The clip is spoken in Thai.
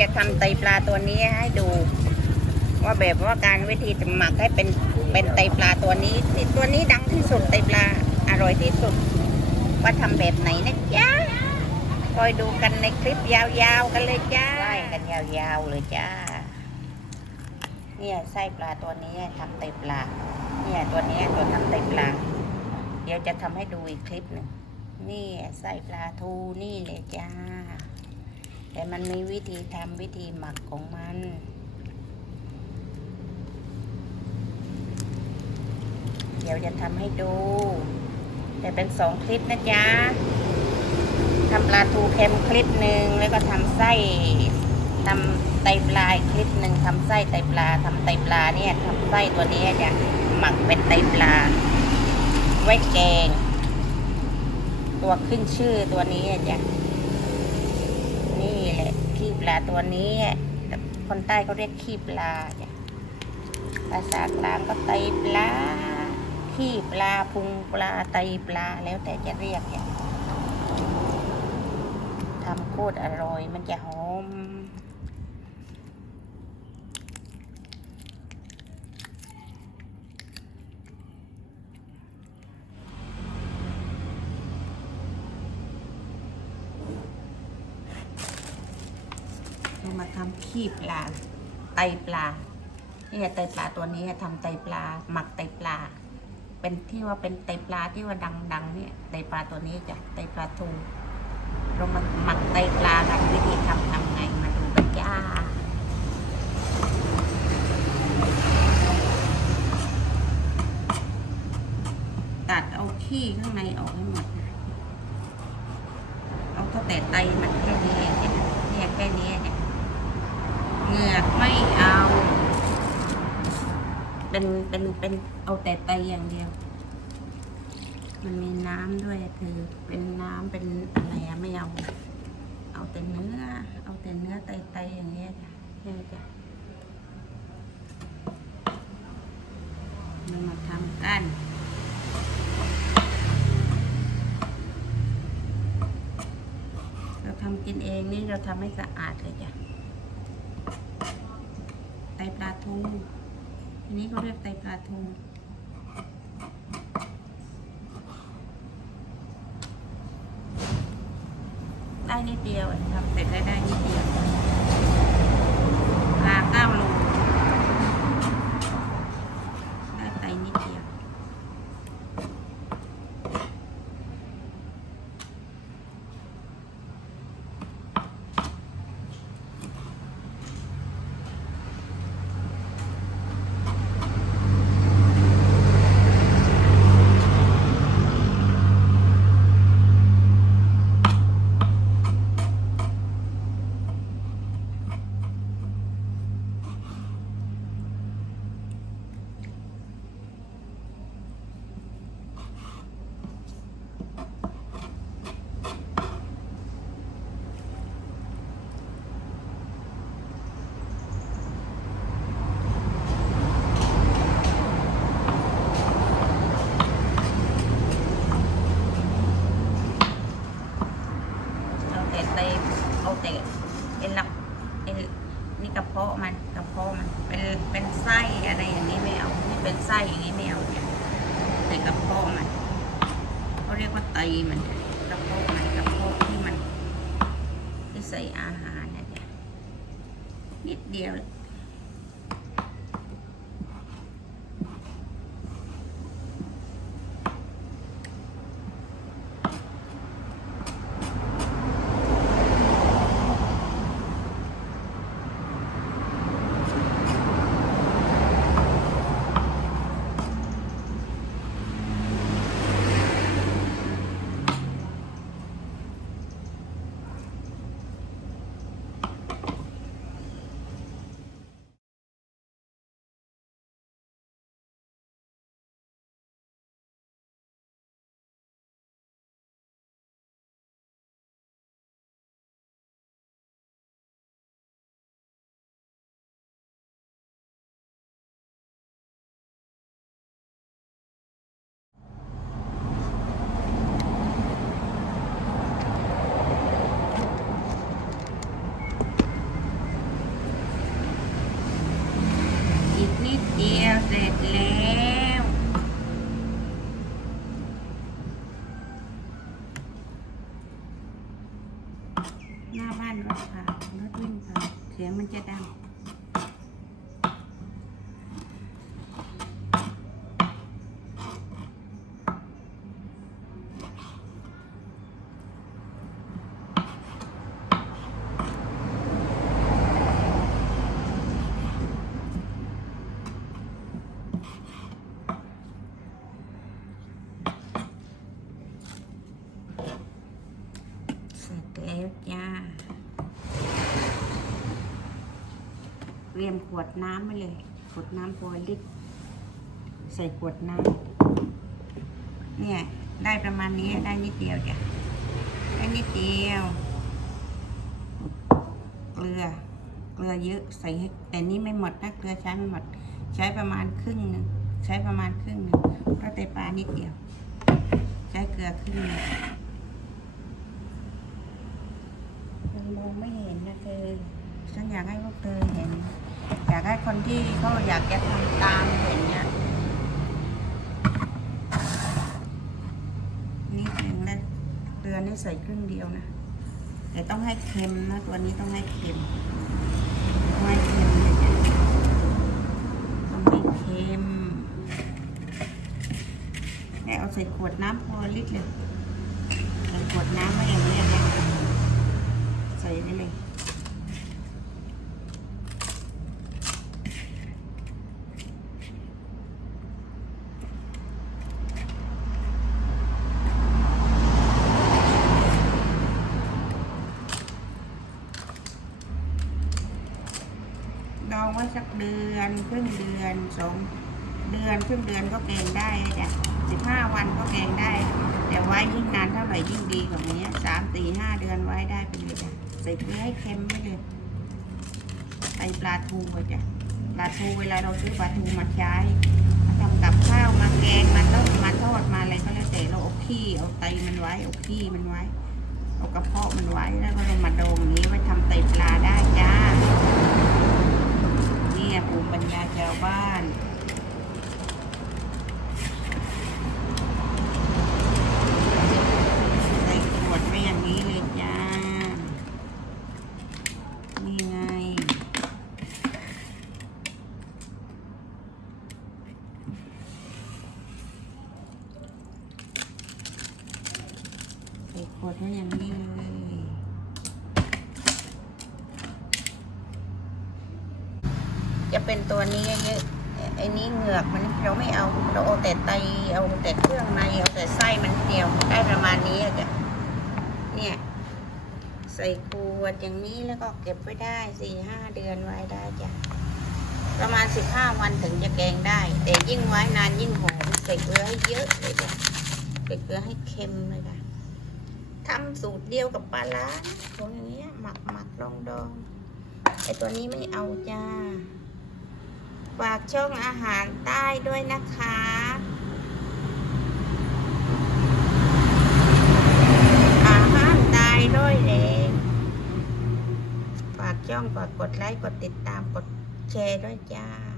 จะทำไตปลาตัวนี้ให้ดู ว่าแบบว่าการวิธีหมักให้เป็นเป็นไตปลาตัวนี้ที่ตัวนี้ดังที่สุดไตปลาอร่อยที่สุด ว่าทำแบบไหนนะจ๊ะคอยดูกันในคลิปยาวๆกันเลยจ้าไล่กันยาวๆเลยจ้า เนี่ยไส้ปลาตัวนี้ทำไตปลา เนี่ยตัวนี้ตัวทำไตปลา เดี๋ยวจะทำให้ดูอีกคลิปหนึ่งนี่ไส้ปลาทูนี่เลยจ้า แต่มันมีวิธีทำวิธีหมักของมันเดี๋ยวจะทำให้ดู แต่เป็นสองคลิปนะจ๊ะทำปลาทูเค็มคลิปหนึ่งแล้วก็ทำไส้ทำไตปลาคลิปหนึ่งทำไส้ไตปลาทำไตปลาเนี่ยทำไส้ตัวนี้จะหมักเป็นไตปลา ไว้แกง ตัวขึ้นชื่อตัวนี้จ้ะ นี่แหละขี้ปลาตัวนี้คนใต้เขาเรียกขี้ปลาภาษากลางก็ไตปลาขี้ปลาพุงปลาไตปลาแล้วแต่จะเรียกเนี่ยทำโคตรอร่อยมันจะหอม เรา มาทำขี้ปลา ไตปลาเนี่ยไตปลาตัวนี้ทำไตปลา หมักไตปลา เป็นที่ว่าเป็นไตปลาที่ว่าดังๆเนี่ยไตปลาตัวนี้จ้ะไตปลาทูเรามาหมักไตปลากันวิธีทำทำไงมาดูกันจ้าตัดเอาขี้ข้างในออกให้หมดเอาเท่าแต่ไตมันแค่นี้เนี่ยแค่นี้เนี่ย เหงือกไม่เอา เป็นเป็นเป็นเอาแต่ไตอย่างเดียว มันมีน้ำด้วยคือเป็นน้ำเป็นอะไรอะไม่เอา เอาแต่เนื้อ เอาแต่เนื้อไตไตอย่างเงี้ยจ้ะเนี่ยจ้ะมาทำกันเราทำกินเองนี่เราทำให้สะอาดเลยจ้ะ ตปลาทูอันนี้เขาเรียกไตปลาทูได้นิดเดียวทำเสร็จแล้วได้นิดเดียวปลาเก้าโลได้ไตนิดเดียว เอาแต่เตเอาแต่เอ็นลับเอ็นนี่กระเพาะมันกระเพาะมันเป็นเป็นไส้อะไรอย่างนี้ไม่เอานี่เป็นไส้ อย่างนี้ไม่เอาเนี่ยแต่กระเพาะมันเขาเรียกว่าไตมันกระเพาะมันกระเพาะที่มันที่ใส่อาหารนะเนี่ยนิดเดียว รถผ่านรถวิ่งผ่านเสียงมันจะดัง เสร็จแล้วจ้า เต รียมขวดน้ำไว้เลย ขวดน้ำพอลิตรใส่ขวดน้ำเนี่ย ได้ประมาณนี้ได้นิดเดียวจ้ะได้นิดเดียว เกลือ เกลือเยอะใส่ให้แต่นี่ไม่หมดนะเกลือใช้ไม่หมด ใช้ประมาณครึ่งหนึ่งใช้ประมาณครึ่งหนึ่งเพราะไตปลานิดเดียว ใช้เกลือครึ่งหนึ่งมันมองไม่เห็นนะเธอฉันอยากให้พวกเธอเห็น อยากให้คนที่เขาอยากจะทำตามเห็นเนี่ยนิดหนึ่งแล้วเกลือนี่ใส่ครึ่งเดียวนะแต่ต้องให้เค็มนะตัวนี้ต้องให้เค็มต้องให้เค็มเลยจ้ะต้องให้เค็มแล้วเอาใส่ขวดน้ำพอลิตรเลยใส่ขวดน้ำไว้อย่างนี้นะใส่ได้เลย สักเดือนครึ่งเดือนสองเดือนครึ่งเดือนก็เกงได้จ้ะสิบห้าวันก็เกงได้ แต่ไว้ยิ่งนานเท่าไหร่ยิ่งดีกว่านี้สามสี่ห้าเดือนไว้ได้ไปเลยจ้ะใส่เกลือให้เค็มไปเลยใส่ปลาทูไปจ้ะปลาทูเวลาเราซื้อปลาทูมาใช้มาทำกับข้าวมาแกงมาต้มมาทอดมาอะไรก็แล้วแต่เราเอาขี้เอาไตมันไว้เอาขี้มันไว้เอากระเพาะมันไว้แล้วก็เรามาดองนี้ไว้ทำไตปลาได้จ้า เนี่ยภูมิปั ญาชาวบ้านใส่ขวดไว้อย่างนี้เลยจ้า นี่ไง ใส่ขวดไว้อย่างนี้ เป็นตัวนี้เยอะๆไอ้นี้เหงือกมันเราไม่เอาเราเอาแต่ไตเอาแต่เครื่องในเอาแต่ไส้มันเดียวได้ประมาณนี้อะจ้ะเนี่ยใส่ขวดอย่างนี้แล้วก็เก็บไว้ได้สี่ห้าเดือนไว้ได้จ้ะประมาณสิบห้าวันถึงจะแกงได้ แต่ยิ่งไว้นานยิ่งหอมใส่เกลือให้เยอะเลยจ้ะใส่เกลือให้เค็มเลยค่ะทำสูตรเดียวกับปลาล้าตัวอย่างเงี้หมักหมักดองดองไอตัวนี้ไม่เอาจ้า ฝากช่องอาหารใต้ด้วยนะคะ อาหารใต้ด้วยเองฝากช่องฝากกดไลค์ กดติดตาม กดแชร์ด้วยจ้า